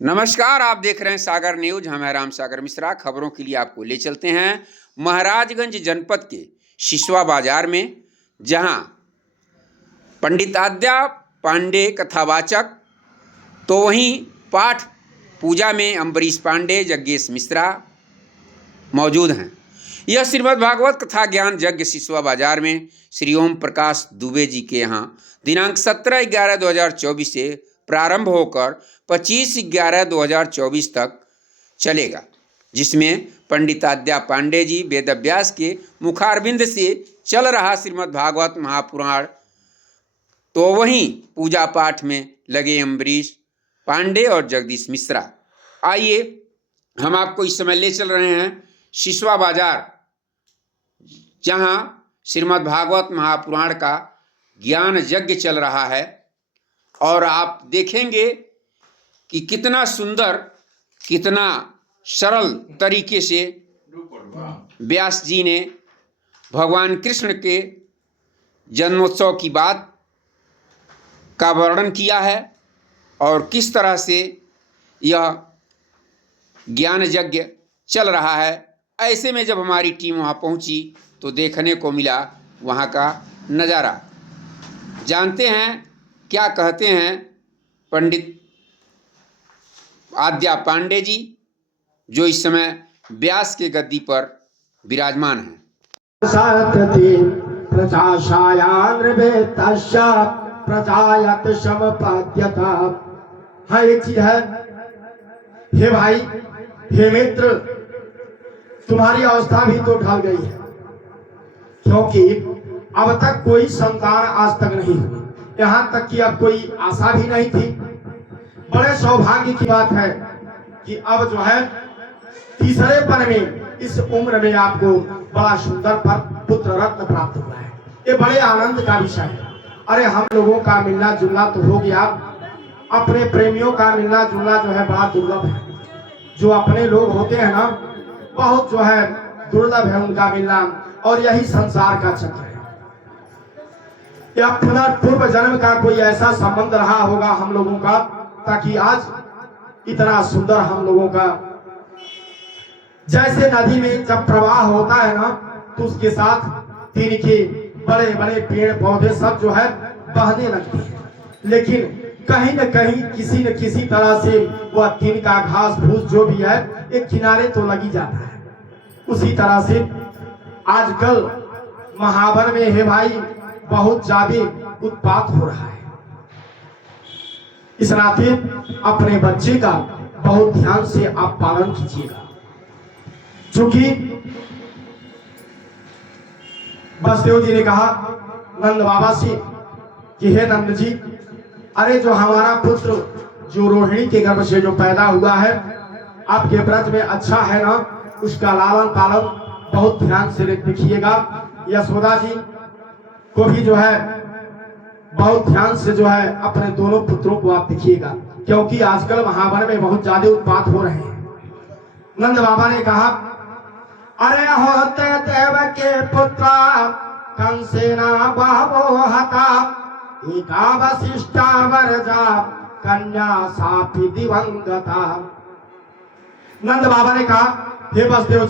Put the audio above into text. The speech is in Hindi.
नमस्कार, आप देख रहे हैं सागर न्यूज। हम हैं राम सागर मिश्रा। खबरों के लिए आपको ले चलते हैं महाराजगंज जनपद के सिसवा बाजार में, जहां पंडित आद्या पांडे कथावाचक, तो वहीं पाठ पूजा में अम्बरीश पांडे, जग्गेश मिश्रा मौजूद हैं। यह श्रीमद् भागवत कथा ज्ञान यज्ञ सिसवा बाजार में श्री ओम प्रकाश दुबे जी के यहाँ दिनांक 17/11/2024 से प्रारंभ होकर 25/11/2024 तक चलेगा, जिसमें पंडित आद्या पांडे जी वेदव्यास के मुखारविंद से चल रहा श्रीमद् भागवत महापुराण, तो वहीं पूजा पाठ में लगे अम्बरीश पांडे और जगदीश मिश्रा। आइए हम आपको इस समय ले चल रहे हैं सिसवा बाजार, जहां श्रीमद् भागवत महापुराण का ज्ञान यज्ञ चल रहा है, और आप देखेंगे कि कितना सुंदर, कितना सरल तरीके से व्यास जी ने भगवान कृष्ण के जन्मोत्सव की बात का वर्णन किया है, और किस तरह से यह ज्ञान यज्ञ चल रहा है। ऐसे में जब हमारी टीम वहाँ पहुँची तो देखने को मिला वहाँ का नज़ारा। जानते हैं क्या कहते हैं पंडित आद्या पांडे जी, जो इस समय व्यास के गद्दी पर विराजमान हैं। हाँ, एक चीज है, हे भाई, हे मित्र, तुम्हारी अवस्था भी तो ढल गई है, क्योंकि अब तक कोई संतान आज तक नहीं हुई, यहाँ तक कि अब कोई आशा भी नहीं थी। बड़े सौभाग्य की बात है कि अब जो है तीसरे पन में इस उम्र में आपको बड़ा सुंदर पुत्र रत्न प्राप्त हुआ है। ये बड़े आनंद का विषय है। अरे, हम लोगों का मिलना जुलना तो हो गया, अपने प्रेमियों का मिलना जुलना जो है बड़ा दुर्लभ है। जो अपने लोग होते हैं ना, बहुत जो है दुर्लभ है उनका मिलना, और यही संसार का चक्र है। या अपना पूर्व जन्म का कोई ऐसा संबंध रहा होगा हम लोगों का, ताकि आज इतना सुंदर हम लोगों का, जैसे नदी में जब प्रवाह होता है ना, तो उसके साथ तिनके बड़े बड़े पेड़ पौधे सब जो है बहने लगते हैं, लेकिन कहीं न कहीं किसी न किसी तरह से वह तिनका घास फूस जो भी है एक किनारे तो लगी जाता है। उसी तरह से आजकल महावर में है भाई बहुत ज्यादा उत्पात हो रहा है। इस नाते अपने बच्चे का बहुत ध्यान से आप पालन कीजिएगा, क्योंकि वसुदेव जी ने कहा नंद बाबा से कि हे नंद जी, अरे जो हमारा पुत्र जो रोहिणी के गर्भ से जो पैदा हुआ है, आपके व्रत में अच्छा है ना, उसका लालन पालन बहुत ध्यान से देखिएगा। यशोदा जी को भी जो है बहुत ध्यान से जो है अपने दोनों पुत्रों को आप देखिएगा, क्योंकि आजकल महावर में बहुत ज्यादा उत्पात हो रहे हैं। नंद बाबा ने कहा, अरे होते देव के पुत्र कंसेना बहवो हता, एका वशिष्ठा वरजा कन्या सापि दिवंगता। नंद बाबा ने कहा, हे वसुदेव